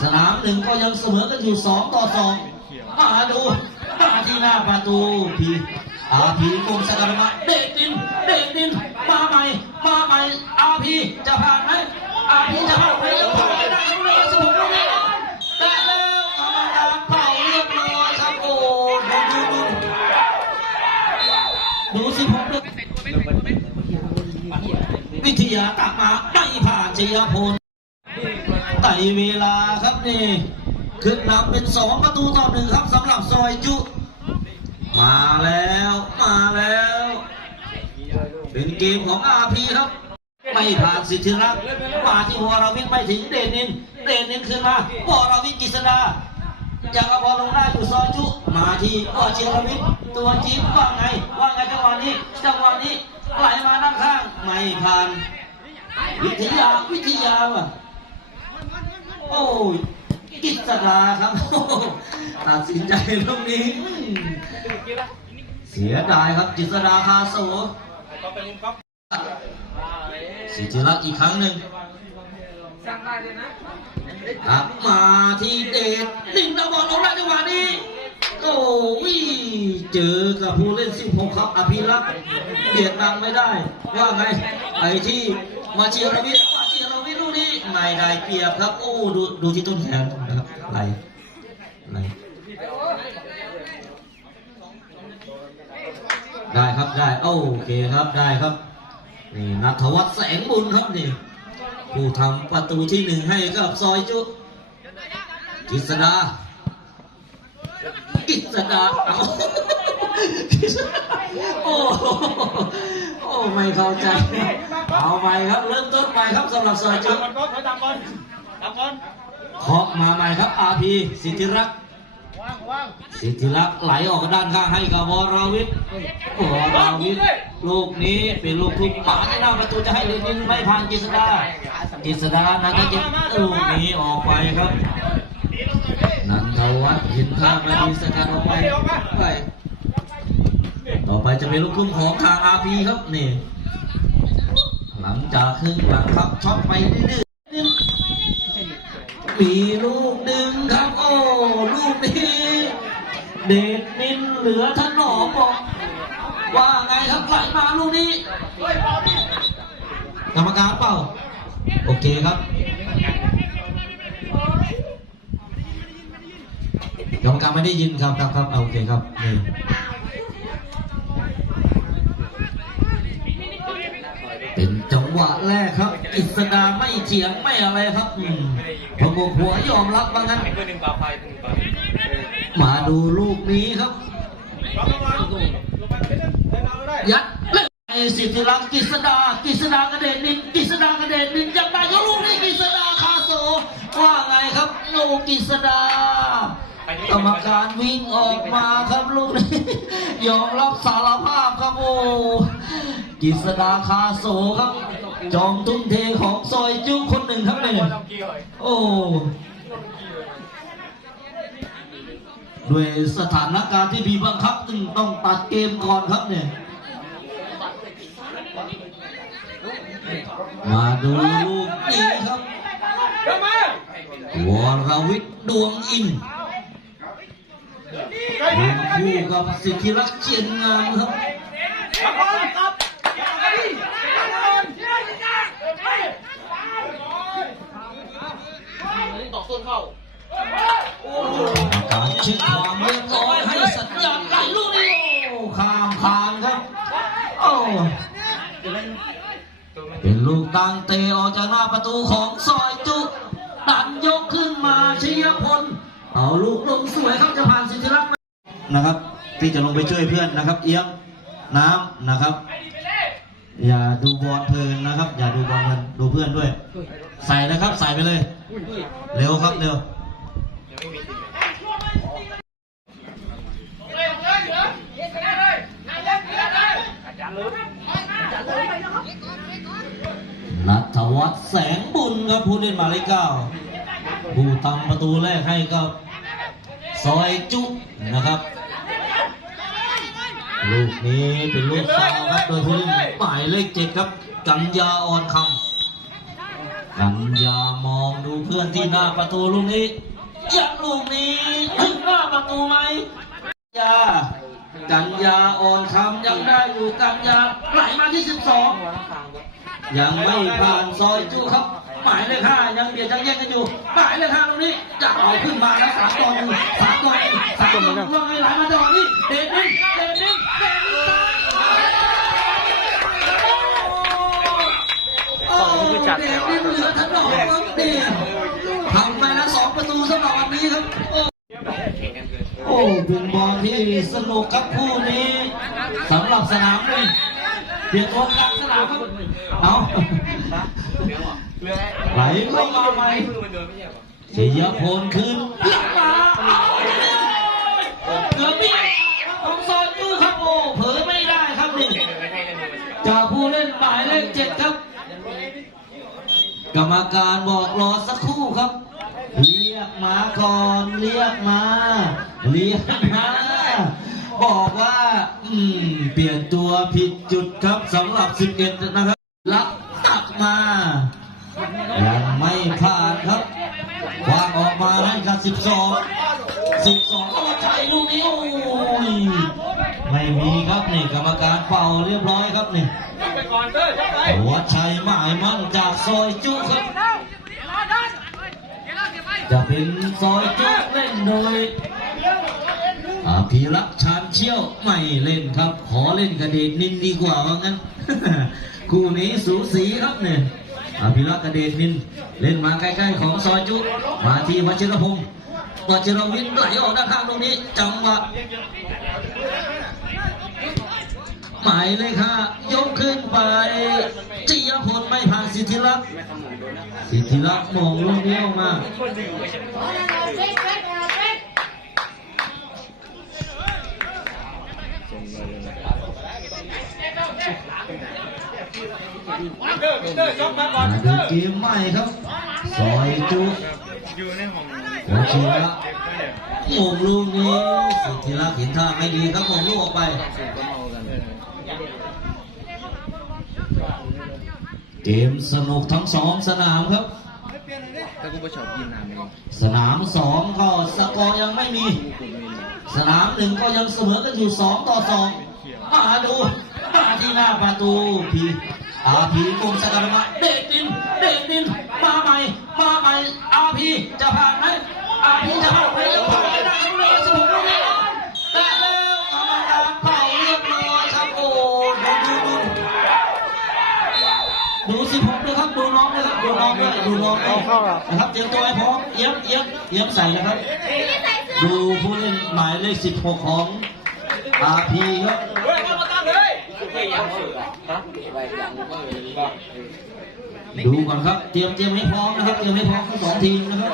สนามหนึ่งก็ยังเสมอกันอยู่สองต่อสองมาดูมาที่หน้าประตูพีอาพีกรมสกัดมาเด็กดินเด็กดินมาใหม่มาใหม่อาพีจะผ่านไหมอาพีจะผ่านไหมจะผ่านไม่ได้เลยสิบหกลูกนี้แต่แล้วกรรมการเป่าเรียบร้อยครับโอ้ดูดูดูดูสิบหกลูกวิทยาตักมาไม่ผ่านชยพล ไต่เวลาครับนี่ขึ้นนำเป็นสองประตูต่อหนึ่งครับสำหรับซอยจุ มาแล้วมาแล้ว เป็นเกมของอาพีครับ ไม่ผ่านสิทธิรักษ์มาที่วรวิทย์ไม่ถึงเดนนิน เดนนินขึ้นมาวรวิทย์กิษดายังเอาบอลงได้อยู่ซอยจุ มาที่วเชียรวิทย์ตัวจี๊ดว่าไง ว่าไงจังหวะนี้จังหวะนี้ไหลมาด้านข้าง ไม่ผ่าน วิทยาวิทยาว่ะ อ้ยกิจดาครับโอ้โหตัดสินใจตรงนี้อืมเสียดายครับกิจดาคาโสสิทธิรักษ์อีกครั้งหนึ่งกลับ มาที่เดชนิ่งดาวบอลลงได้จังหวะนี้โอ้ยเจอกับผู้เล่น 16 ครับ อภิรักษ์เบียดดังไม่ได้ ว่าไงไอ้ที่มาเชียร์รวิทย์มาเชียร์รวิทย์ลูกนี้ ไม่ได้เปรียบครับ โอ้ดูดูที่ต้นแขนนะครับไหลไหลได้ครับได้โอเคครับได้ครับนี่นัทวัฒน์แสงบุญครับนี่ผู้ทำประตูที่หนึ่งให้กับซอยจุกิษดากิษดาเอาโอ้โหโอ้ไม่เข้าใจ เอาใหม่ครับ เริ่มต้นใหม่ครับสำหรับซอยจุตามก่อนถอยตามก่อนตามก่อนเคาะมาใหม่ครับอาพีสิทธิรักษ์ว่างว่างสิทธิรักษ์ไหลออกด้านข้างให้กับวรวิทย์วรวิทย์ลูกนี้เป็นลูกทุกป่าในหน้าประตูจะให้เลนินไม่ผ่านกิษดากิษดานันทกิจลูกนี้ออกไปครับ นันทวัฒน์เห็นข้างและมีสกัดออกไปไป ต่อไปจะเป็นลูกทุ่งของทางอาพีครับนี่ หลังจากครึ่งหลังครับช็อตไปดื้อๆมีลูกหนึ่งครับโอ้ลูกนี้เดชนินเหลือถนอมบอกว่าไงครับไหลมาลูกนี้กรรมการเปล่า โอเคครับกรรมการไม่ได้ยินครับครับครับเอาโอเคครับนี่เป็นจัง หวะแรกครับอิสดาไม่เฉียงไม่อะไรครับอืมพงกหัวยอมรับว่างั้นเบอร์หนึ่งปลาไฟหนึ่งปลามาดูลูกนี้ครับรับรางวัลลงไปไม่ได้เดินเอาไม่ได้ยัดเล่นไอ้สิทธิรักษ์กฤษดากฤษดากระเด็นนินกฤษดากระเด็นนินยังได้ยกลูกนี้กฤษดาคาโซว่าไงครับโนกฤษดากรรมการวิ่งออกมาครับลูกนี้ยอมรับสารภาพครับโอ้กฤษดาคาโซครับ จอมทุ่มเทของซอยจุคนหนึ่งครับเนี่ยลองกี่เลยโอ้ด้วยสถานการณ์ที่บีบบังคับจึงต้องตัดเกมก่อนครับเนี่ยมาดูลูกนี้ครับเดี๋ยวมาวรวิทย์ดวงอินใกล้เป็มานใกล้คู่พี่กับสิทธิรักษ์เจียนงามครับรับก่อนครับใกล้พี่รับก่อนต่อส้นเข้า การเช็คความเรียบร้อยให้สัญญาณไหลลูกนี้โอ้ข้ามผ่านครับโอ้เป็นลูกตั้งเตะออกจากหน้าประตูของซอยจุดันยกขึ้นมาชยพลเอาลูกลงสวยครับจะผ่านสิทธิรักษ์ไหมนะครับ ที่จะลงไปช่วยเพื่อนนะครับ เอี้ยมน้ำนะครับ อย่าดูบอลเพลินนะครับ อย่าดูบอลเพลินดูเพื่อนด้วย ใส่นะครับใส่ไปเลย เร็วครับเร็ว นัทวัฒน์แสงบุญครับผู้เล่นหมายเลขเก้าผู้ทำประตูแรกให้กับซอยจุนะครับ ลูกนี้เป็นลูกฟาวครับโดยผู้เล่นหมายเลขเจ็ดครับ กัญญาอ่อนคำกันยามองดูเพื่อนที่หน้าประตูลูกนี้ยังลูกนี้ถึงหน้าประตูไหมยากันยาอ่อนคำยังได้อยู่กันยาไหลมาที่สิบสอง ยังไม่ผ่านซอยจูครับ หมายเลขห้ายังเบียดยังแย่งกันอยู่ หมายเลขห้าตรงนี้จะเอาขึ้นมาแล้วสามต่อหนึ่งสามต่อหนึ่งสามต่อหนึ่งว่าไงหลมาจังหวะนี้เด็ดนิ่งเด็ดนิ่งเด็ดนิ่งโอ้เด็ดนิ่งเหลือทั้งดอกครับนี่ทำไปแล้วสองประตูสำหรับวันนี้ครับโอ้โอ้เป็นบอลที่สนุกครับคู่นี้สำหรับสนามเลย นตัวกลางสนามครับเอาไหลเข้ามาใหม่ชยพลคืนหลังมาเกือบมีของซอยจู้ครับโอ้เผลอไม่ได้ครับนี่จากผู้เล่นหมายเลขเจ็ดครับ กรรมการบอกรอสักครู่ครับ เรียกมาก่อน เรียกมา เรียกมา บอกว่า อืม เปลี่ยนตัวผิดจุดครับสำหรับ 11 นะครับรับตัดมายังไม่ผ่านครับวางออกมาให้กับ 12 12โอ้ใจลูกนี้โอ้ยไม่มีครับนี่กรรมการเป่าเรียบร้อยครับนี่หัวชัยหมายมั่นจากซอยจุครับจะเป็นซอยจุเล่นโดย อภิรักชานเชี่ยวไม่เล่นครับ ขอเล่นกระเดชนินดีกว่าว่างั้นคู่นี้สูสีครับเนี่ยอภิรักษ์กระเดชนินเล่นมาใกล้ๆของซอยจุมาที่วชิรพงศ์วชิรวิทย์ไหลออกด้านข้างตรงนี้จังหวะหมายเลขห้ายกขึ้นไปจิยพลไม่ผ่านสิทธิรักษ์สิทธิรักษ์มองลูก นี้ออกมามาดูเกมใหม่ครับซอยจุหัวเชียร์มงลูกนี้สิทธิรักเห็นท่าไม่ดีครับมงลูกออกไปเกมสนุกทั้งสองสนามครับสนามสองก็สกอร์ยังไม่มี สนามหนึ่งก็ยังเสมอกันอยู่สองต่อสองมาดูมาที่หน้าประตูพี อาพีกงสกัดมาเด็กดิน เด็กดิน มาใหม่ มาใหม่ อาพีจะผ่านไหมอาพีจะผ่านไหมยังผ่านไม่ได้ครับเลยสิบหกลูกนี้แต่แล้วกรรมการเป่าเรียบร้อยครับโอ้ดูดูดูสิผมด้วยครับดูน้องด้วยครับดูน้องด้วยดูน้องด้วยนะครับเตรียมตัวให้พร้อมเอี้ยมเอี้ยมเอี้ยมใส่นะครับ ดูผู้เล่นหมายเลข16 ของอาพีครับ ดูก่อนครับ เตรียมเตรียมให้พร้อมนะครับ เตรียมให้พร้อมทั้งสองทีมนะครับ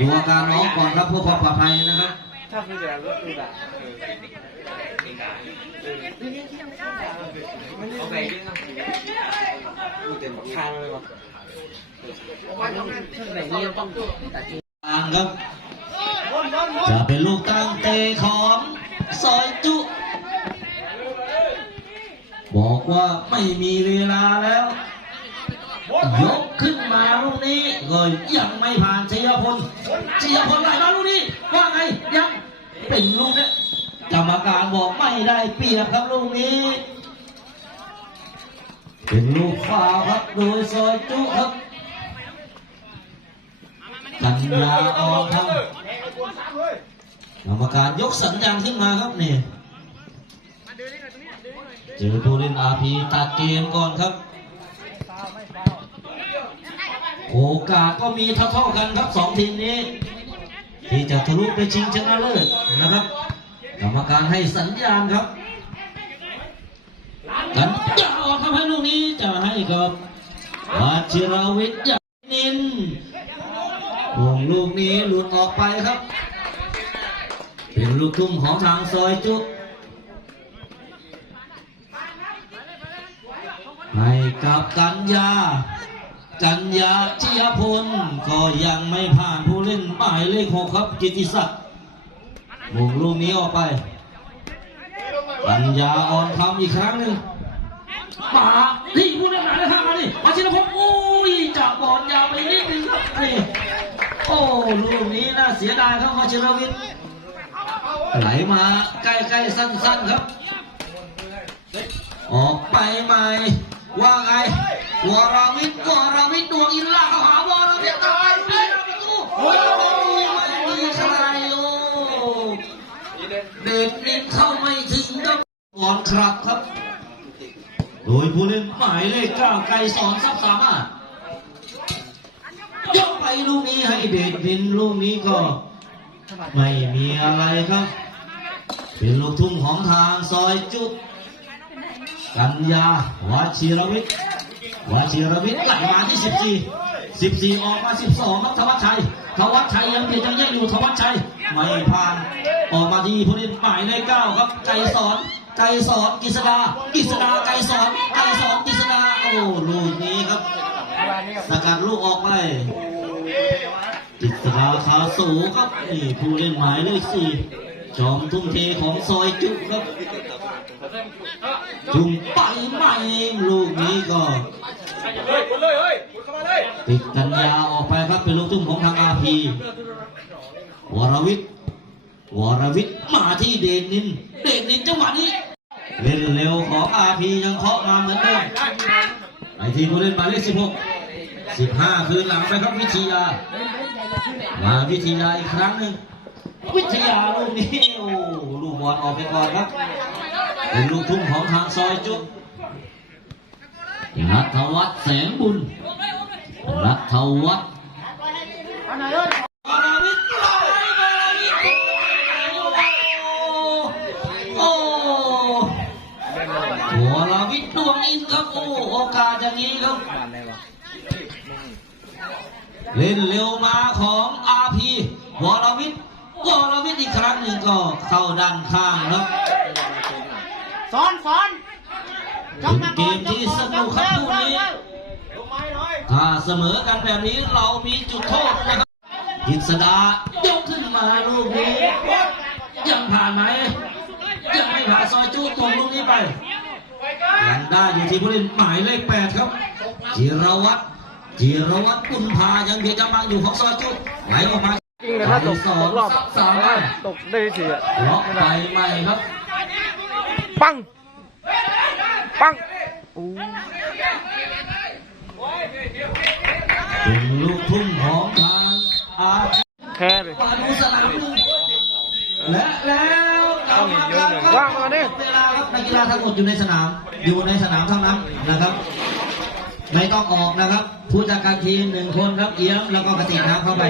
ดูอาการน้องก่อนครับเพื่อความปลอดภัยนะครับถ้าคือแต่รถดูแบบโอเคยื่นนะกูเต็มข้างเลยวะไหนนี่ต้องตัดทางครับจะเป็นลูกตั้งเตะของซอยจุ ว่าไม่มีเวลาแล้ว ยกขึ้นมาลูกนี้ก็ยังไม่ผ่านชัยพลชัยพลไหลมาลูกนี้ ว่าไงยังเป็นลูกเนี้ยกรรมการบอกไม่ได้เปรียบครับลูกนี้ เป็นลูกฟาวครับโดยซอยจุครับกันยาออกครับกรรมการยกสัญญาณขึ้นมาครับเนี่ย เจอผู้เล่นอาพีตัดเกมก่อนครับ โอกาสก็มีเท่าๆกันครับสองทีมนี้ ที่จะทะลุไปชิงชนะเลิศนะครับ กรรมการให้สัญญาณครับกันยาออกครับให้ลูกนี้จะให้กับอาชิราวิทย์ยานินวงลูกนี้หลุดออกไปครับ เป็นลูกทุ่มของทางซอยจุ ให้กับกัญญา กัญญาจิยพล ก็ยังไม่ผ่านผู้เล่นหมายเลขหกครับ กิติศักดิ์วงลูกนี้ออกไป กัญญาอ่อนคำอีกครั้งหนึ่งมาที่ผู้เล่นหนาได้ห้ามาดิมาชิรพงศ์อุ้ยจะบอลยาวไปนิดนึงครับนี่โอ้ลูกนี้น่าเสียดายครับวชิรวิทย์ไหลมาใกล้ๆสั้น ๆ ครับ ออกไปใหม่ ว่าไงวรวิทย์วรวิทย์ดวงอินลาเขาหาวรวิทย์ตายปีนประตูโอ้ยไม่มีใครโอ้เด็กนิดเข้าไม่ถึงครับบอลครับครับ โดยผู้เล่นหมายเลขเก้าไกรสอนทรัพย์สามารถยกไปลูกนี้ให้เดชดินลูกนี้ก็ ไม่มีอะไรครับ เป็นลูกทุ่งของทางซอยจุด กัญญาวชิรวิทย์วชิรวิทย์ไหลมาที่14 14ออกมา12ครับธวัชชัยธวัชชัยยังเพียงยังแยกอยู่ธวัชชัยไม่ผ่านออกมาที่ผู้เล่นหมายเลขเก้าครับไก่สอนไก่สอนกิษดากิษดาไก่สอนไก่สอนกิษดาโอ้ลูกนี้ครับสกัดลูกออกไปกิษดาขาสูงครับนี่ผู้เล่นหมายเลขสี่ จอมทุ่มเทของซอยจุครับจุงไปใหม่ลูกนี้ก็เฮ้ยคุณเลยเฮ้ยคุณเข้ามาเลยติดกันยาวออกไปครับเป็นลูกทุ่งของทางอาพีวรวิทย์วรวิทย์มาที่เดนนิน เดนนินจังหวะนี้เล่นเร็วของอาพียังเคาะมาเหมือนเดิมไอทีมผู้เล่นหมายเลขสิบหกสิบห้าคืนหลังไปครับวิทยา มาวิทยาอีกครั้งหนึ่ง วิทยาลูกนี้โอ้ลูกบอลออกไปก่อนครับเป็นลูกทุ่งของทางซอยจุนัทวัฒน์แสงบุญนัทวัฒน์วรวิทย์ไหลวรวิทย์โอ้โอ้วรวิทย์ดวงอินครับโอ้โอกาสอย่างนี้ครับ เล่นเร็วมาของอาพีวรวิทย์ วรวิทย์อีกครั้งหนึ่งก็เข้าด้านข้างครับสอนสอนเป็นเกมที่สนุกครับคู่นี้ลงไม้หน่อยถ้าเสมอกันแบบนี้เรามีจุดโทษนะครับกิษดายกขึ้นมาลูกนี้ยังผ่านไหมยังไม่ผ่านซอยจูตรงลูกนี้ไปยังได้อยู่ที่ผู้เล่นหมายเลขแปดครับจิรวัตรจิรวัตรกุลพายังเบียดกำลังอยู่ของซอยจูไหลออกมาจ ริงเลยถ้าตกสอตงกรอบสามารถตกได้ทีอะล็อกไปใหม่ครับปังปังอู้เป็นลูกทุ่งของทางอาแค่เลยมาดูสนามดูและแล้วกรรมการครับว่างมาดิเวลาครับนักกีฬาทั้งหมดอยู่ในสนาม อยู่ในสนามเท่านั้นนะครับ ไม่ต้องออกนะครับ ผู้จัดการทีมหนึ่งคนครับเอี้ยมแล้วก็กระติกน้ำเข้าไป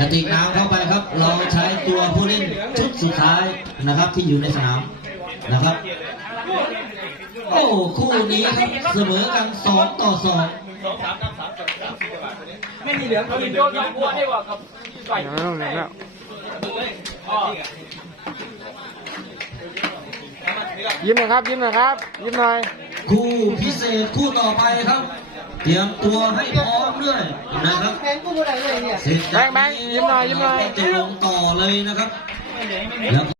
กระติกน้ำเข้าไปครับ เราใช้ตัวผู้เล่นชุดสุดท้ายนะครับที่อยู่ในสนามนะครับ โอ้คู่นี้ครับเสมอกันสองต่อสองไม่มีเหลืองเขาเป็นโยนกับบัวได้ว่ากับไก่อย่างนั้นแล้วยิ้มหน่อยครับ ยิ้มหน่อยครับ ยิ้มหน่อย คู่พิเศษคู่ต่อไปครับ เตรียมตัวให้พร้อมด้วยนะครับแข่งกูเมื่อไหร่เลยเนี่ยเสร็จจากแบงค์แบงค์ยิ้มหน่อยยิ้มหน่อยจะลงต่อเลยนะครับแล้ว